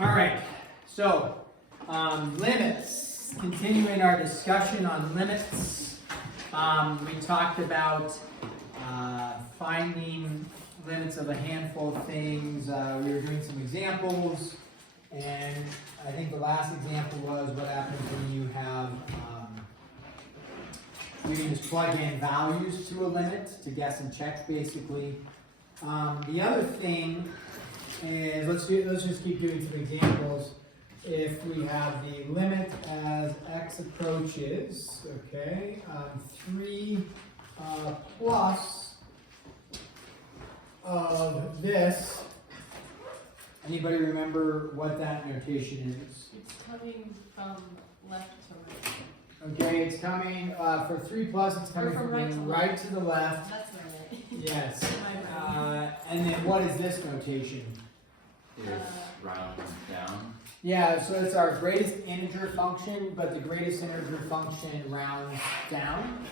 All right, so limits. Continuing our discussion on limits. We talked about finding limits of a handful of things. We were doing some examples, and I think the last example was what happens when you have, you can just plug in values to a limit to guess and check, basically. The other thing is, let's just keep doing some examples. If we have the limit as x approaches, okay, 3 plus of this. Anybody remember what that notation is? It's coming from left to right. Okay, it's coming for 3 plus. It's coming from right to the left. That's right. Yes. And then what is this notation? Is round down. Yeah, so it's our greatest integer function, but the greatest integer function rounds down.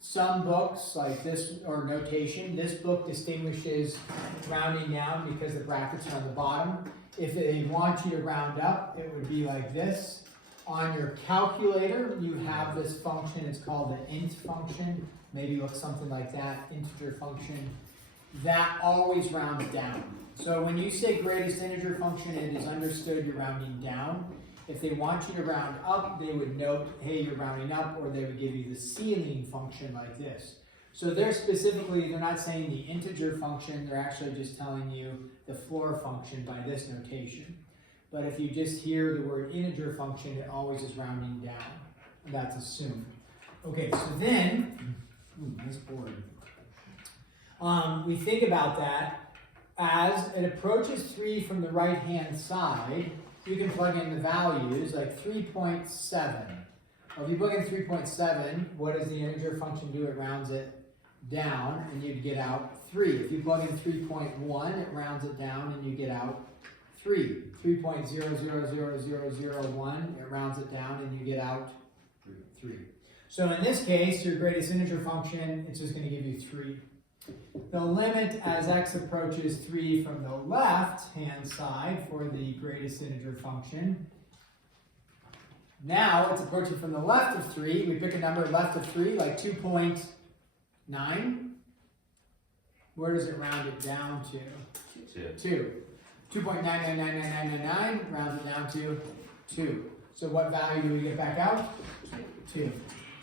Some books, like this, or notation, this book distinguishes rounding down because the brackets are on the bottom. If they want you to round up, it would be like this. On your calculator, you have this function, it's called the int function. Maybe looks something like that, integer function. That always rounds down. So when you say greatest integer function, it is understood you're rounding down. If they want you to round up, they would note, hey, you're rounding up, or they would give you the ceiling function like this. So they're not saying the integer function, they're actually just telling you the floor function by this notation. But if you just hear the word integer function, it always is rounding down. That's assumed. Okay, so then, nice board. We think about that. As it approaches 3 from the right-hand side, you can plug in the values, like 3.7. Well, if you plug in 3.7, what does the integer function do? It rounds it down, and you'd get out 3. If you plug in 3.1, it rounds it down, and you get out 3. 3.000001, it rounds it down, and you get out 3. So in this case, your greatest integer function, it's just going to give you 3. The limit as x approaches 3 from the left-hand side for the greatest integer function. Now it's approaching from the left of 3. We pick a number left of 3, like 2.9. Where does it round it down to? 2. 2.9999999 rounds it down to 2. So what value do we get back out? 2.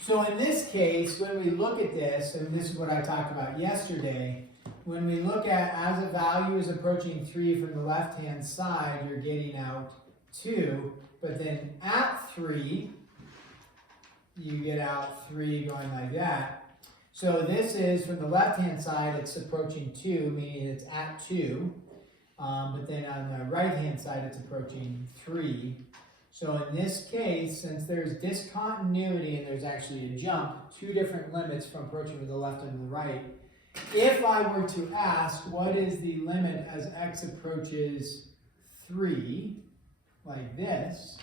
So in this case, when we look at this, and this is what I talked about yesterday, when we look at as a value is approaching 3 from the left-hand side, you're getting out 2, but then at 3, you get out 3 going like that. So this is, from the left-hand side, it's approaching 2, meaning it's at 2, but then on the right-hand side, it's approaching 3. So in this case, since there's discontinuity and there's actually a jump, 2 different limits from approaching from the left and the right, if I were to ask what is the limit as x approaches 3, like this,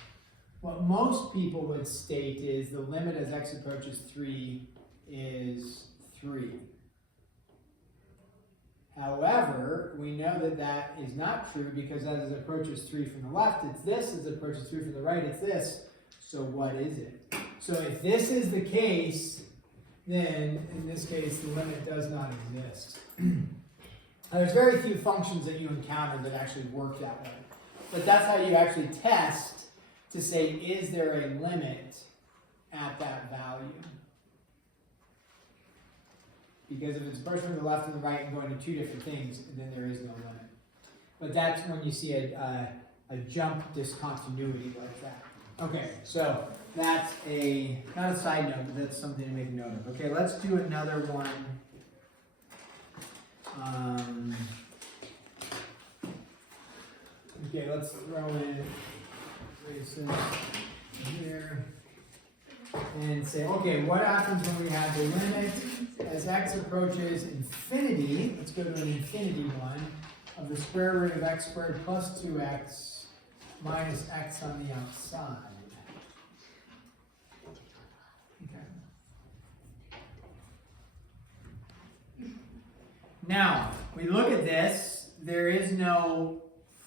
what most people would state is the limit as x approaches 3 is 3. However, we know that that is not true because as it approaches 3 from the left, it's this. As it approaches 3 from the right, it's this. So what is it? So if this is the case, then in this case, the limit does not exist. There's very few functions that you encounter that actually work that way. But that's how you actually test to say, is there a limit at that value? Because if it's approaching from the left and the right and going to 2 different things, then there is no limit. But that's when you see a jump discontinuity like that. Okay, so that's not a side note, but that's something to make a note of. Okay, let's do another one. Okay, let's throw in races here. And say, okay, what happens when we have the limit as x approaches infinity, let's go to an infinity one, of the square root of x squared plus 2x minus x on the outside. Okay. Now, we look at this, there is no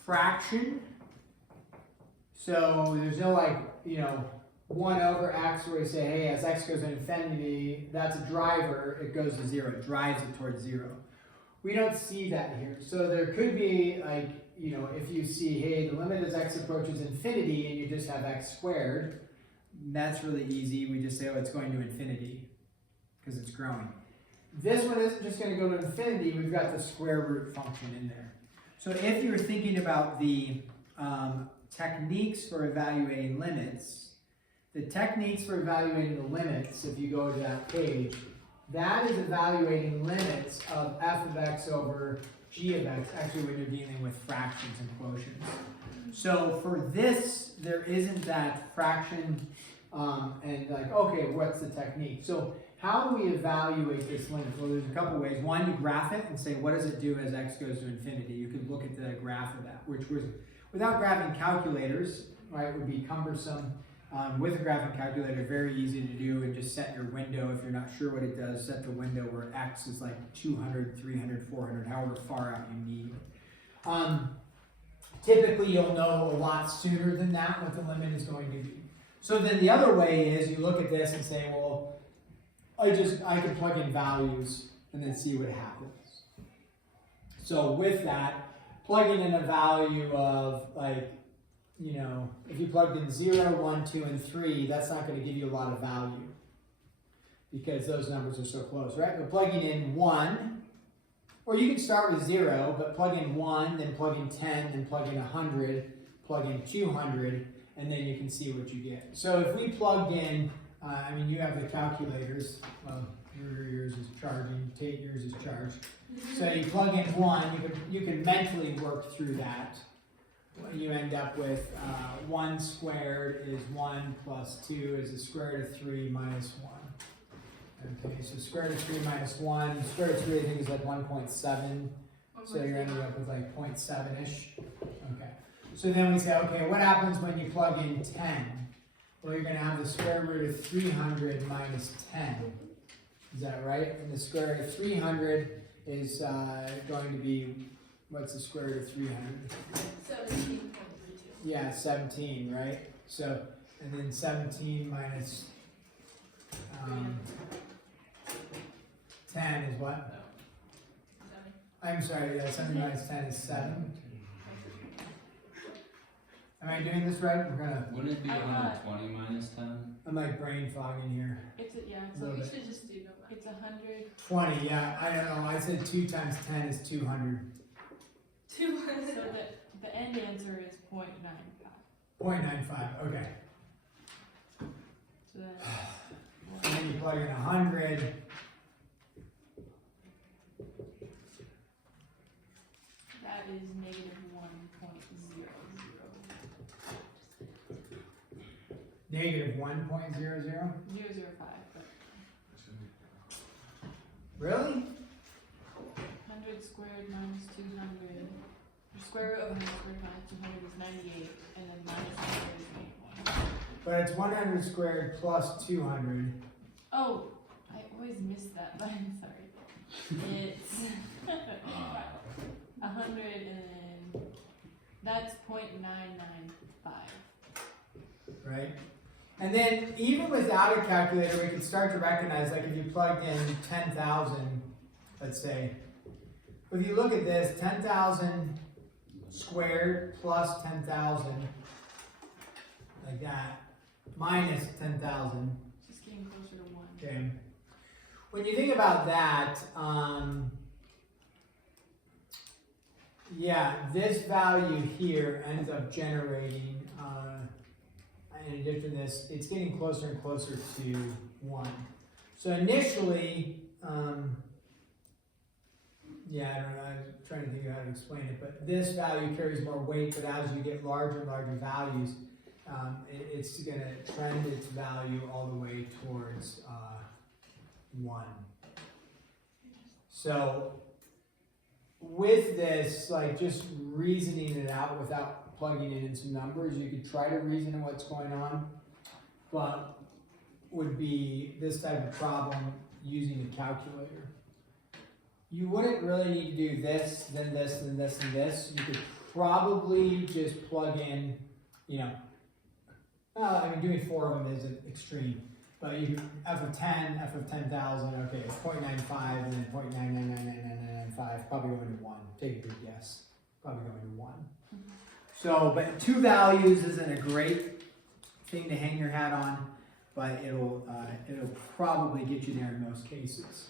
fraction So there's no like, 1 over x where we say, hey, as x goes to infinity, that's a driver, it goes to 0, it drives it towards 0. We don't see that here. So there could be like, if you see, hey, the limit as x approaches infinity and you just have x squared, that's really easy. We just say, oh, it's going to infinity because it's growing. This one isn't just going to go to infinity. We've got the square root function in there. So if you're thinking about the techniques for evaluating limits, the techniques for evaluating the limits, if you go to that page, that is evaluating limits of f of x over g of x, actually when you're dealing with fractions and quotients. So for this, there isn't that fraction and like, okay, what's the technique? So how do we evaluate this limit? Well, there's a couple ways. One, you graph it and say, what does it do as x goes to infinity? You could look at the graph of that, which was, without graphing calculators, right, would be cumbersome. With a graphing calculator, very easy to do, and just set your window. If you're not sure what it does, set the window where x is like 200, 300, 400, however far out you need. Typically, you'll know a lot sooner than that what the limit is going to be. So then the other way is you look at this and say, well, I can plug in values and then see what happens. So with that, plugging in a value of like, if you plugged in 0, 1, 2, and 3, that's not going to give you a lot of value because those numbers are so close, right? But plugging in 1, or you can start with 0, but plug in 1, then plug in 10, then plug in 100, plug in 200, and then you can see what you get. So if we plugged in, you have the calculators, well, yours is charging, Tate, yours is charged. So you plug in 1, you can mentally work through that. You end up with 1 squared is 1 plus 2 is the square root of 3 minus 1. Okay, so square root of 3 minus 1, square root of 3 I think is like 1.7. So you're ending up with like 0.7-ish. Okay. So then we say, okay, what happens when you plug in 10? Well, you're going to have the square root of 300 minus 10. Is that right? And the square root of 300 is going to be, what's the square root of 300? 17.32. Yeah, 17, right? So, and then 17 minus 10 is what? I'm sorry, yeah, 7 minus 10 is 7. Am I doing this right? Wouldn't it be 120 minus 10? I'm like brain fogging here. So we should just do it's 100. 20, yeah, I don't know, I said 2 times 10 is 200. 200. So the end answer is 0.95. 0.95, okay. So that's And then you plug in 100. that is negative 1.00. Negative 1.00? 0.005. But Really? 100 squared minus 200. The square root of 100 squared minus 200 is 98, and then minus 100 is 81. But it's 100 squared plus 200. Oh, I always miss that button, sorry. It's 100 and that's 0.995. Right? And then even without a calculator, we can start to recognize, like if you plugged in 10,000, let's say, if you look at this, 10,000 squared plus 10,000, like that, minus 10,000. Just getting closer to 1. Okay. When you think about that, yeah, this value here ends up generating, in addition to this, it's getting closer and closer to 1. So initially, yeah, I don't know, I'm trying to think of how to explain it, but this value carries more weight, but as you get larger and larger values, it's going to trend its value all the way towards 1. So with this, like just reasoning it out without plugging it in some numbers, you could try to reason what's going on, but would be this type of problem using a calculator. You wouldn't really need to do this, then this, then this, and this. You could probably just plug in, I mean, doing 4 of them is an extreme. But you can, f of 10, f of 10,000, okay, it's 0.95 and then 0.9999995, probably going to 1. Take a good guess. Probably going to 1. So, but 2 values isn't a great thing to hang your hat on, but it'll probably get you there in most cases.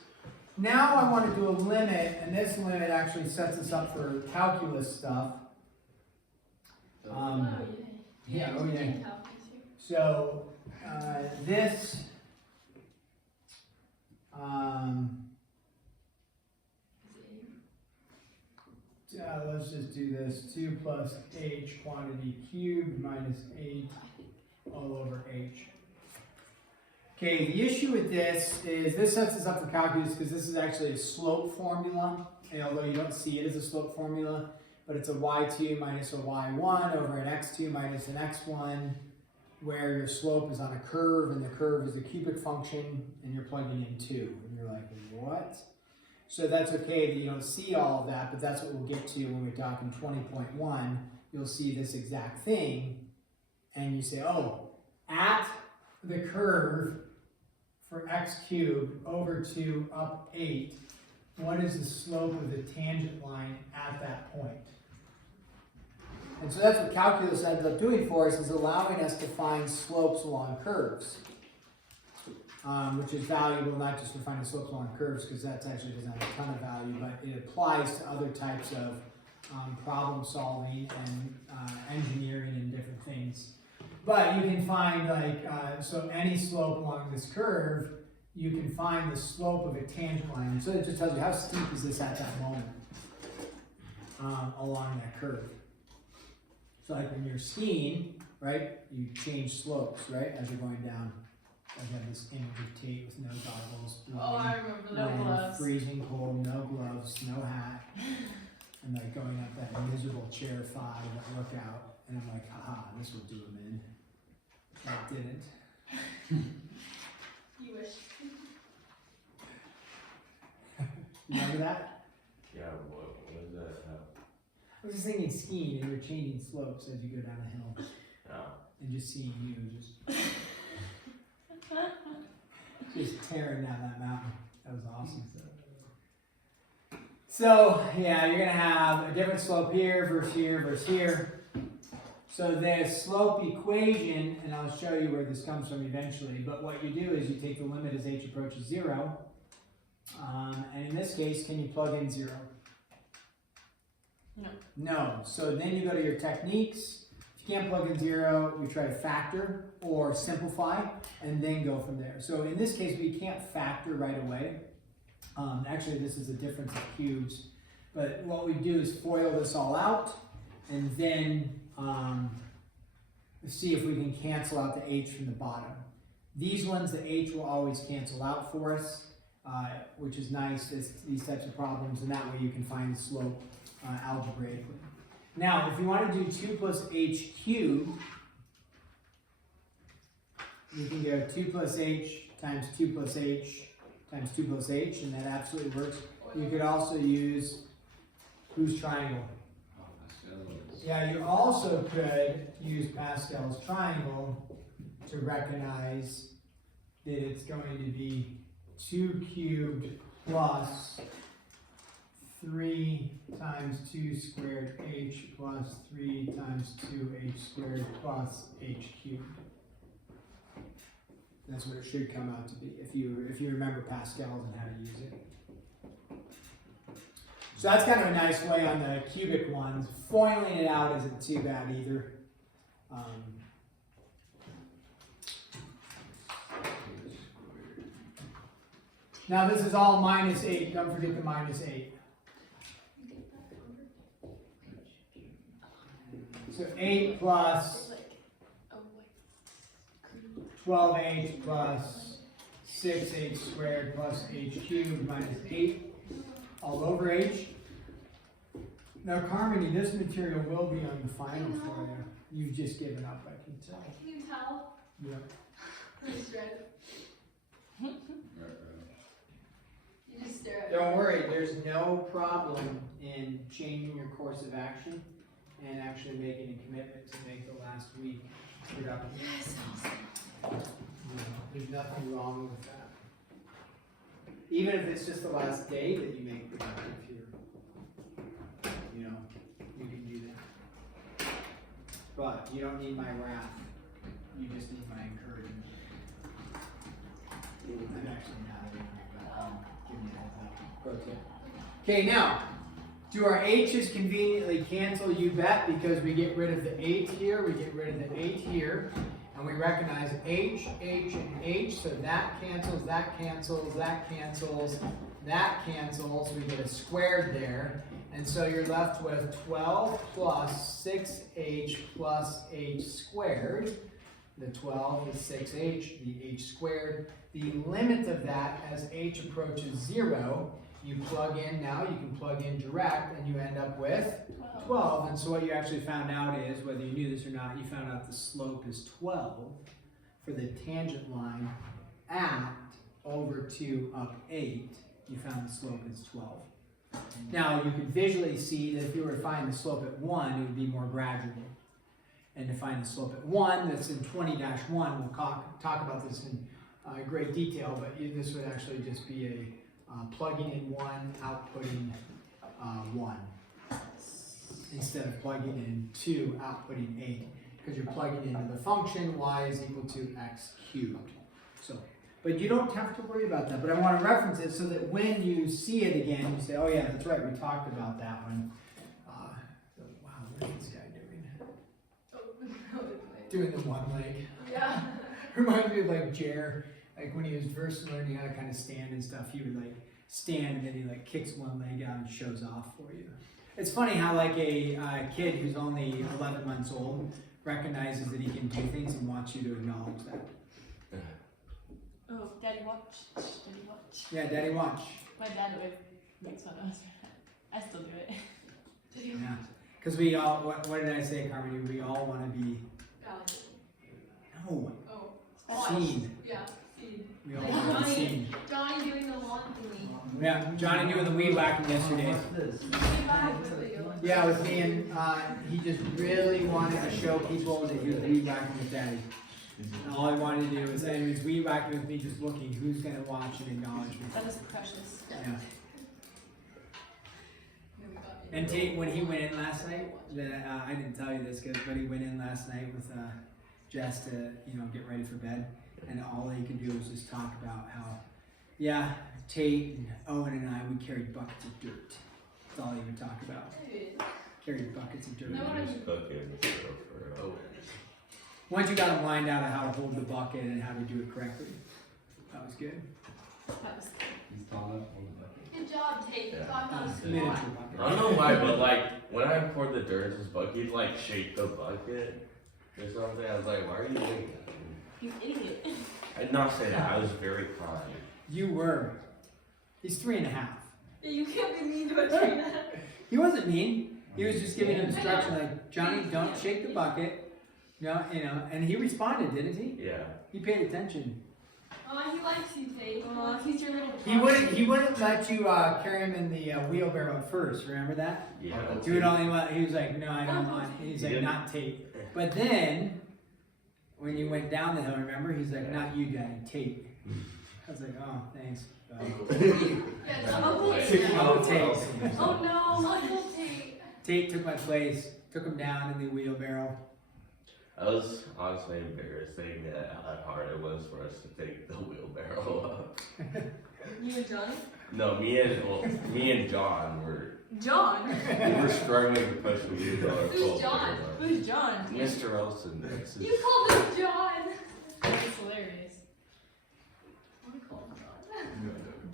Now I want to do a limit, and this limit actually sets us up for calculus stuff. Yeah, oh yeah. So, this, let's just do this, 2 plus h quantity cubed minus 8 all over h. Okay, the issue with this is this sets us up for calculus because this is actually a slope formula, and although you don't see it as a slope formula, but it's a y2 minus a y1 over an x2 minus an x1, where your slope is on a curve, and the curve is a cubic function, and you're plugging in 2. And you're like, what? So that's okay that you don't see all of that, but that's what we'll get to when we talk in 20.1. You'll see this exact thing, and you say, oh, at the curve for x cubed over 2 up 8, what is the slope of the tangent line at that point? And so that's what calculus ends up doing for us, is allowing us to find slopes along curves, which is valuable not just for finding slopes along curves, because that actually doesn't have a ton of value, but it applies to other types of problem solving and engineering and different things. But you can find, like, so any slope along this curve, you can find the slope of a tangent line. And so it just tells you how steep is this at that moment along that curve. So like when you're skiing, right, you change slopes, right, as you're going down. I have this image of Tate with no goggles, Oh, I remember no rain, gloves. freezing cold, no gloves, no hat, and like going up that miserable chair 5 at lookout, and I'm like, haha, this will do him in. That didn't. You wish. You remember that? Yeah, what is that? I was just thinking skiing, and you're changing slopes as you go down a hill, Yeah. and just seeing you just tearing down that mountain. That was awesome. So yeah, you're gonna have a different slope here versus here versus here. So the slope equation, and I'll show you where this comes from eventually, but what you do is you take the limit as h approaches 0, and in this case, can you plug in 0? No. No. So then you go to your techniques. If you can't plug in 0, we try to factor or simplify, and then go from there. So in this case, we can't factor right away. Actually, this is a difference of cubes. But what we do is FOIL this all out, and then see if we can cancel out the h from the bottom. These ones, the h will always cancel out for us, which is nice, these types of problems, and that way you can find the slope algebraically. Now, if you want to do 2 plus h cubed, you can go 2 plus h times 2 plus h times 2 plus h, and that absolutely works. You could also use whose triangle? Yeah, you also could use Pascal's triangle to recognize that it's going to be 2 cubed plus 3 times 2 squared h plus 3 times 2h squared plus h cubed. That's what it should come out to be if you remember Pascal's and how to use it. So that's kind of a nice way on the cubic ones. Foiling it out isn't too bad either. Now this is all minus 8. Don't forget the minus 8. So 8 plus 12h plus 6h squared plus h cubed minus 8 all over h. Now, Carmody, this material will be on the final for you. You've just given up, I can tell. Can you tell? Yep. You just stare at me. Don't worry, there's no problem in changing your course of action and actually making a commitment to make the last week productive. Yes. There's nothing wrong with that. Even if it's just the last day that you make productive here, you know, you can do that. But you don't need my wrath. You just need my encouragement. I'm actually not angry, but I'm giving you a heads up. Pro tip. Okay, now, do our H's conveniently cancel? You bet, because we get rid of the 8 here, we get rid of the 8 here, and we recognize H, H, and H, so that cancels, that cancels, that cancels, that cancels, we get a squared there, and so you're left with 12 plus 6H plus H squared. The 12 is 6H, the H squared. The limit of that as H approaches 0, you plug in now, you can plug in direct, and you end up with 12. And so what you actually found out is, whether you knew this or not, you found out the slope is 12 for the tangent line at over 2 up 8. You found the slope is 12. Now you can visually see that if you were to find the slope at 1, it would be more gradual. And to find the slope at 1, that's in 20-1, we'll talk about this in great detail, but this would actually just be a plugging in 1, outputting 1. Instead of plugging in 2, outputting 8. Because you're plugging into the function y is equal to x cubed. So, but you don't have to worry about that. But I want to reference it so that when you see it again, you say, oh yeah, that's right, we talked about that one. Wow, what is this guy doing? Doing the one leg. Yeah. Reminds me of like Jer, like when he was first learning how to kind of stand and stuff, he would like stand and then he like kicks one leg out and shows off for you. It's funny how like a kid who's only 11 months old recognizes that he can do things and wants you to acknowledge that. Oh, Daddy watch. Daddy watch. Yeah, Daddy watch. My dad always makes fun of us. I still do it. Yeah, because we all, what did I say, Carmen? We all want to be, no, seen. Yeah, seen. We all want to be seen. Johnny doing the lawn thingy. Yeah, Johnny doing the weed whacking yesterday. Yeah, with me, and he just really wanted to show people that he was weed whacking with Daddy. And all I wanted to do was, and he was weed whacking with me, just looking who's going to watch and acknowledge me. That is precious. Yeah. And Tate, when he went in last night, I didn't tell you this, but he went in last night with Jess to, get ready for bed, and all he could do was just talk about how, yeah, Tate and Owen and I, we carried buckets of dirt. That's all he would talk about. Carried buckets of dirt. Once you got him lined out of how to hold the bucket and how to do it correctly, that was good. That was He's tall enough for the bucket. Good job, Tate. You taught me how to Miniature squat. bucket. I don't know why, but like when I poured the dirt in his bucket, he'd like shake the bucket or something. I was like, why are you doing that? you idiot. I did not say that. I was very kind. You were. He's 3.5. Yeah, you can't be mean to a trainer. He wasn't mean. He was just giving him instruction like, Johnny, don't shake the bucket. No, and he responded, didn't he? Yeah. He paid attention. Oh, he likes you, Tate. Oh, he's your little. He wouldn't let you carry him in the wheelbarrow at first. Remember that? Yeah. He would only let. He was like, no, I don't want. He's like, not Tate. But then, when you went down the hill, remember? He's like, not you, Daddy, Tate. I was like, oh, thanks. Yeah, Uncle Tate. Uncle Tate. Oh no, Uncle Tate. Tate took my place. Took him down in the wheelbarrow. I was honestly embarrassed thinking how hard it was for us to take the wheelbarrow up. You and Johnny? No, me and John were John? we were struggling to push the wheelbarrow. Who's John? Who's John? Mr. Elson. You called him John. That's hilarious. I called him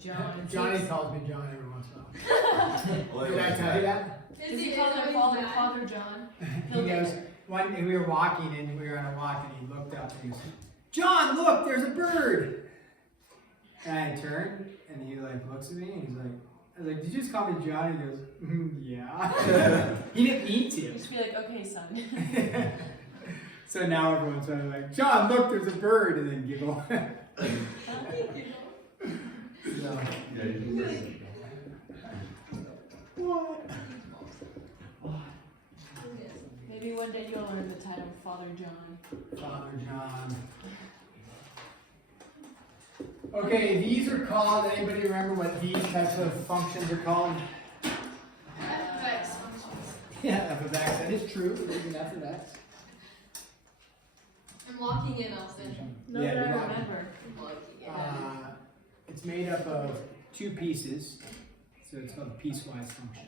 John. John. Johnny calls me John every once in a while. Did I tell you that? Does he call their father John? He goes, one day we were walking and we were on a walk and he looked up and he goes, John, look, there's a bird. And I turned and he like looks at me and he's like, I was like, did you just call me John? He goes, yeah. He didn't mean to. Just be like, okay, son. So now everyone's sort of like, John, look, there's a bird, and then giggle. So, what? Maybe one day you'll learn the title Father John. Father John. Okay, these are called, anybody remember what these types of functions are called? FX functions. Yeah, f of x, that is true, it is an f of x. I'm locking in, Elson. No, Yeah, that I you're not- remember. I'm locking in. It's made up of two pieces, so it's called a piecewise function.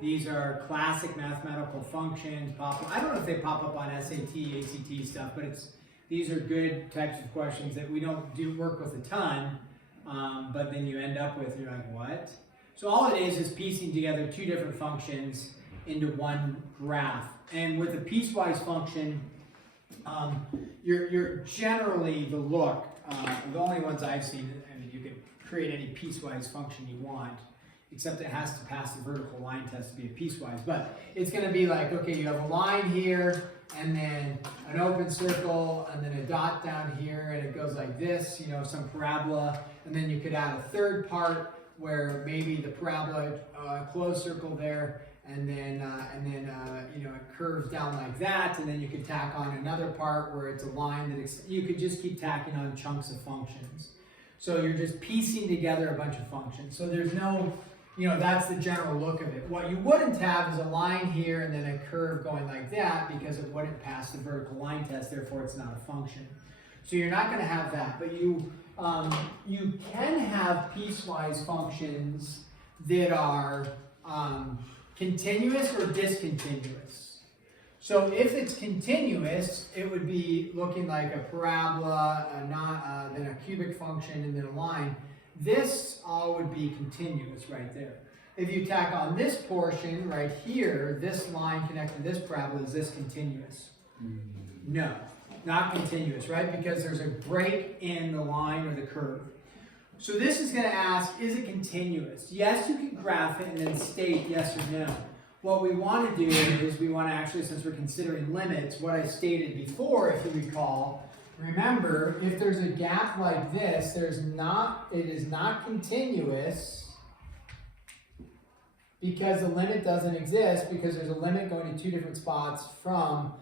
These are classic mathematical functions. I don't know if they pop up on SAT, ACT stuff, but these are good types of questions that we don't do work with a ton, but then you end up with, you're like, what? So all it is piecing together two different functions into one graph. And with a piecewise function, you're generally the look, the only ones I've seen, I mean, you could create any piecewise function you want, except it has to pass the vertical line test to be a piecewise. But it's going to be like, okay, you have a line here, and then an open circle, and then a dot down here, and it goes like this, you know, some parabola, and then you could add a third part where maybe the parabola, closed circle there, and then you know, it curves down like that, and then you could tack on another part where it's a line that you could just keep tacking on chunks of functions. So you're just piecing together a bunch of functions. So there's no, you know, that's the general look of it. What you wouldn't have is a line here and then a curve going like that because it wouldn't pass the vertical line test, therefore it's not a function. So you're not going to have that, but you can have piecewise functions that are continuous or discontinuous. So if it's continuous, it would be looking like a parabola, then a cubic function, and then a line. This all would be continuous right there. If you tack on this portion right here, this line connected to this parabola, is this continuous? No, not continuous, right? Because there's a break in the line or the curve. So this is going to ask, is it continuous? Yes, you can graph it and then state yes or no. What we want to do is we want to actually, since we're considering limits, what I stated before, if you recall, remember, if there's a gap like this, it is not continuous because the limit doesn't exist, because there's a limit going to two different spots from,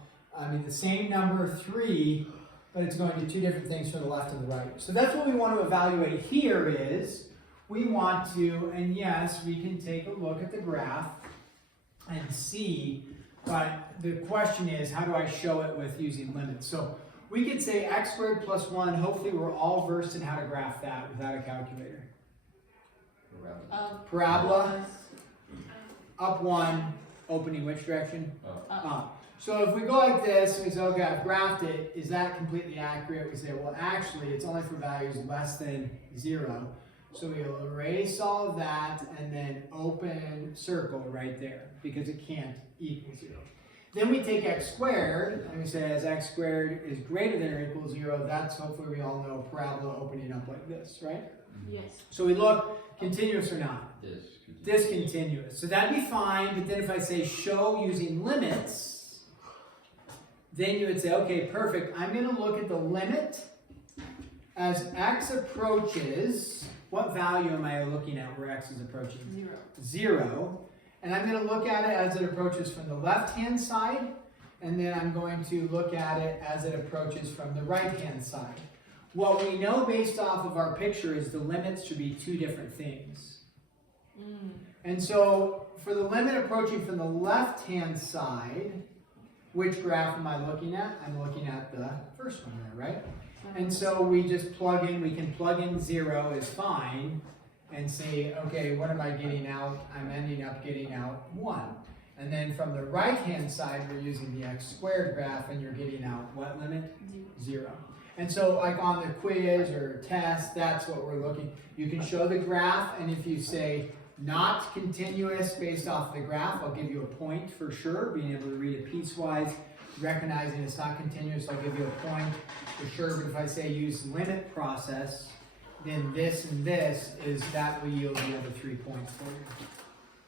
the same number 3, but it's going to two different things from the left and the right. So that's what we want to evaluate here is, we want to, and yes, we can take a look at the graph and see, but the question is, how do I show it with using limits? So we could say x squared plus 1, hopefully we're all versed in how to graph that without a calculator. Parabola, up 1, opening which direction? Up. So if we go like this, and we say, okay, I've graphed it, is that completely accurate? We say, well, actually, it's only for values less than 0. So we'll erase all of that, and then open circle right there, because it can't equal 0. Then we take x squared, and we say as x squared is greater than or equal to 0, that's hopefully we all know parabola opening up like this, right? Yes. So we look continuous or not? Discontinuous. So that'd be fine, but then if I say show using limits, then you would say, okay, perfect, I'm going to look at the limit as x approaches. What value am I looking at where x is approaching? 0. And I'm going to look at it as it approaches from the left-hand side, and then I'm going to look at it as it approaches from the right-hand side. What we know based off of our picture is the limits should be two different things. And so for the limit approaching from the left-hand side, which graph am I looking at? I'm looking at the first one there, right? And so we just plug in, we can plug in 0 is fine, and say, okay, what am I getting out? I'm ending up getting out 1. And then from the right-hand side, we're using the x squared graph, and you're getting out what limit? 0. And so like on the quiz or test, that's what we're looking. You can show the graph, and if you say not continuous based off the graph, I'll give you a point for sure, being able to read it piecewise. Recognizing it's not continuous, I'll give you a point for sure, but if I say use limit process, then this and this that will yield the other 3 points for you.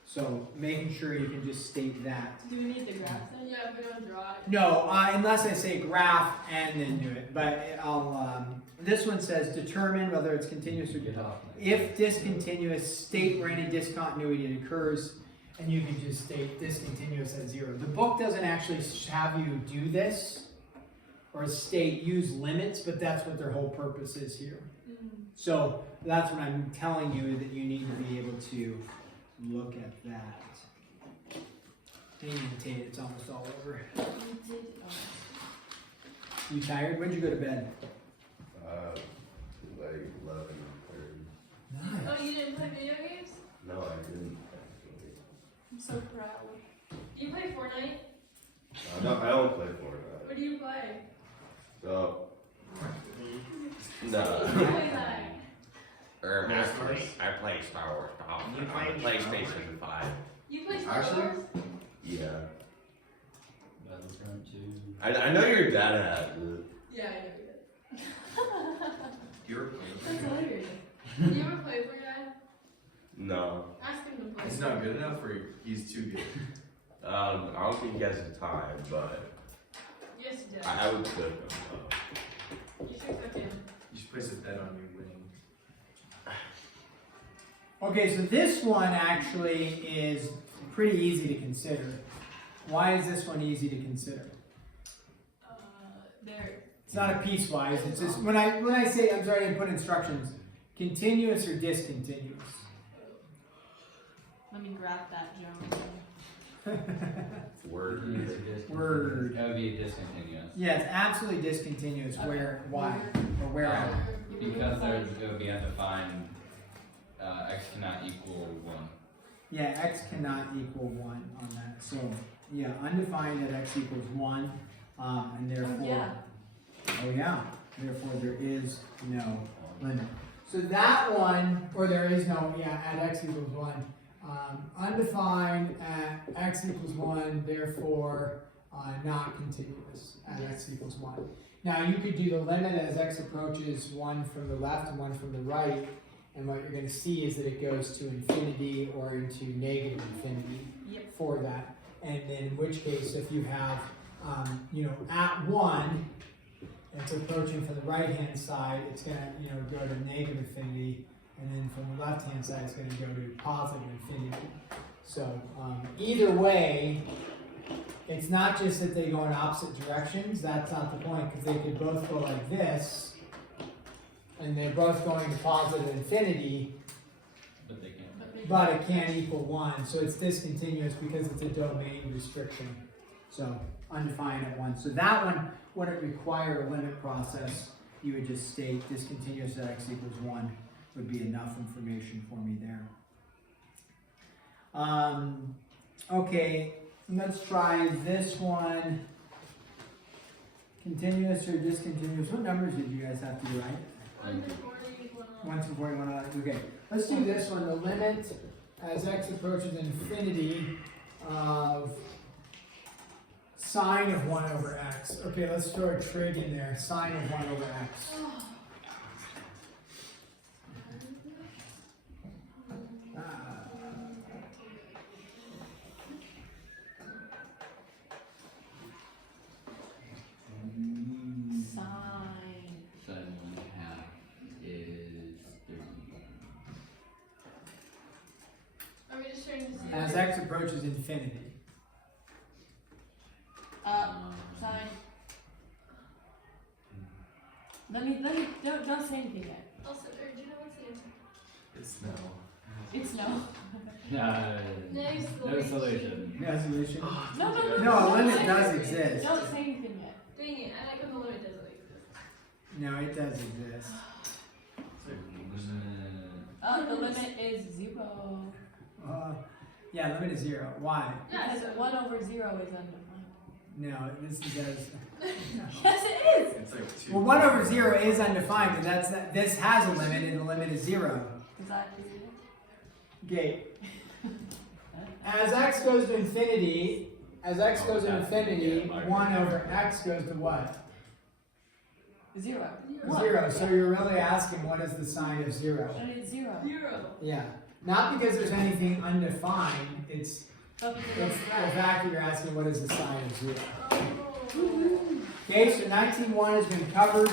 So making sure you can just state that. Do we need the graph then? Yeah, we don't draw it. No, unless I say graph and then do it, but I'll, this one says determine whether it's continuous or if discontinuous, state where any discontinuity occurs. and you can just state discontinuous at 0. The book doesn't actually have you do this, or state use limits, but that's what their whole purpose is here. So that's what I'm telling you, that you need to be able to look at that. Tate, it's almost all over. You tired? When'd you go to bed? Like 11:30. Nice. Oh, you didn't play video games? No, I didn't actually. I'm so proud. Do you play Fortnite? No, I don't play Fortnite. What do you play? So, What no. do you play that? I play Star Wars stuff You on play the PlayStation 5. You play Star Actually? Wars? Yeah. Battlefront 2. I know your dad has it. Yeah, I know you You're did. That's hilarious. You ever play for your dad? No. Ask him to play. He's not good enough, or he's too good. I don't think he has the time, but Yes, he does. I would cook him. You should cook him. You should place a bet on you winning. Okay, so this one actually is pretty easy to consider. Why is this one easy to consider? There. It's not a piecewise, it's just, when I say, I'm sorry, I didn't put instructions, continuous or discontinuous? Let me grab that, Joe. Word. Word. That would be discontinuous. Yeah, it's absolutely discontinuous, where, why, or where at? Because there would be undefined, x cannot equal 1. Yeah, x cannot equal 1 on that, so, yeah, undefined at x equals 1, and therefore, therefore there is no limit. So that one, or there is no, at x equals 1, undefined at x equals 1, therefore not continuous at x equals 1. Now you could do the limit as x approaches 1 from the left and 1 from the right, and what you're going to see is that it goes to infinity or into negative infinity for that. And then in which case, if you have, at 1, it's approaching from the right-hand side, it's going to, go to negative infinity, and then from the left-hand side, it's going to go to positive infinity. So either way, it's not just that they go in opposite directions. That's not the point, because they could both go like this, and they're both going to positive infinity, But they can't. but it can't equal 1. So it's discontinuous because it's a domain restriction. So undefined at 1. So that one wouldn't require a limit process. You would just state discontinuous at x equals 1 would be enough information for me there. Okay, let's try this one. Continuous or discontinuous? What numbers did you guys have to do, right? 1 to 40, 1 1 to 41, okay. Let's do this one. The limit as x approaches infinity of sine of 1 over x. Okay, let's throw a trig in there. Sine of 1 over x. Sine. 7 1/2 is 30. Are we just trying to see? As x approaches infinity. Sine. Let me, don't say anything yet. Also, or do you know what's the answer? It's no. It's no. Nice No solution. Yeah, solution. No, No, a don't limit say does anything. exist. Don't say anything yet. Dang it, I like when the limit doesn't exist. No, it does exist. The limit is 0. Yeah, limit is 0. Why? Yeah, Because so 1 over 0 is undefined. No, this does. Yes, it is. It's like 2. Well, 1 over 0 is undefined, but this has a limit, and the limit is 0. Is that easy? Okay. As x goes to infinity, 1 over x goes to what? 0. 0. So you're really asking what is the sign of 0? And it's 0. 0. Yeah. Not because there's anything undefined, it's But because the it's fact that you're asking what is the sign of 0. Oh. Okay, so 19.1 has been covered.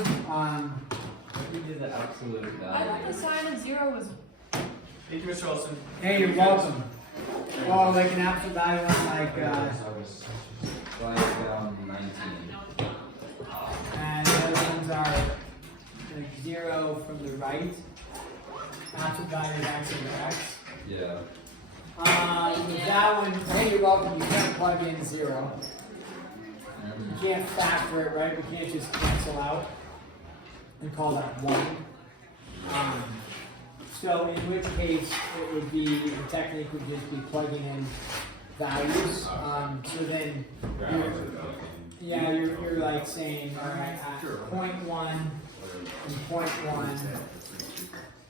We did the absolute I thought value. the sign of 0 was. Thank you, Mr. Olson. Hey, you're welcome. Oh, like an absolute value on like, Like, 19. and the other ones are like 0 from the right. Absolute value of x over x. Yeah. That one, hey, you're welcome, you can't plug in 0. You can't factor it, right? We can't just cancel out and call that 1. So in which case, it would be, the technique would just be plugging in values. So then, you're like saying, alright, at point 1 and point 1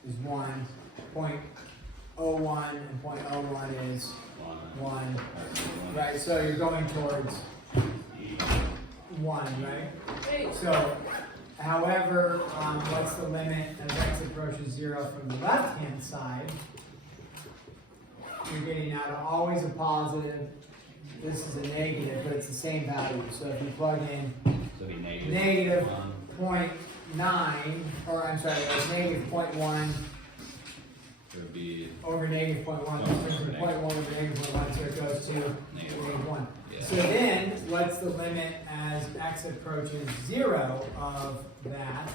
is 1, point 0.01 and 0.01 is 1, right? So you're going towards 1, right? Wait, So, however, what's the limit as x approaches 0 from the left-hand side? You're getting out of always a positive. This is a negative, but it's the same value. So if you plug in So it'd be negative. negative 1. 0.9, or I'm sorry, it's negative 0.1 It would be over negative 0.1, Oh, so over 0.1 over negative 0.1, so it goes to negative negative 1. Yeah. So then, what's the limit as x approaches 0 of that?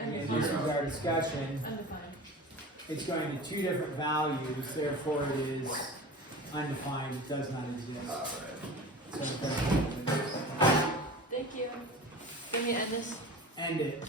okay, Again, this is our discussion. undefined. It's going to 2 different values, therefore it is undefined, it does not exist. So it doesn't exist. Thank you. Can we end this? End it.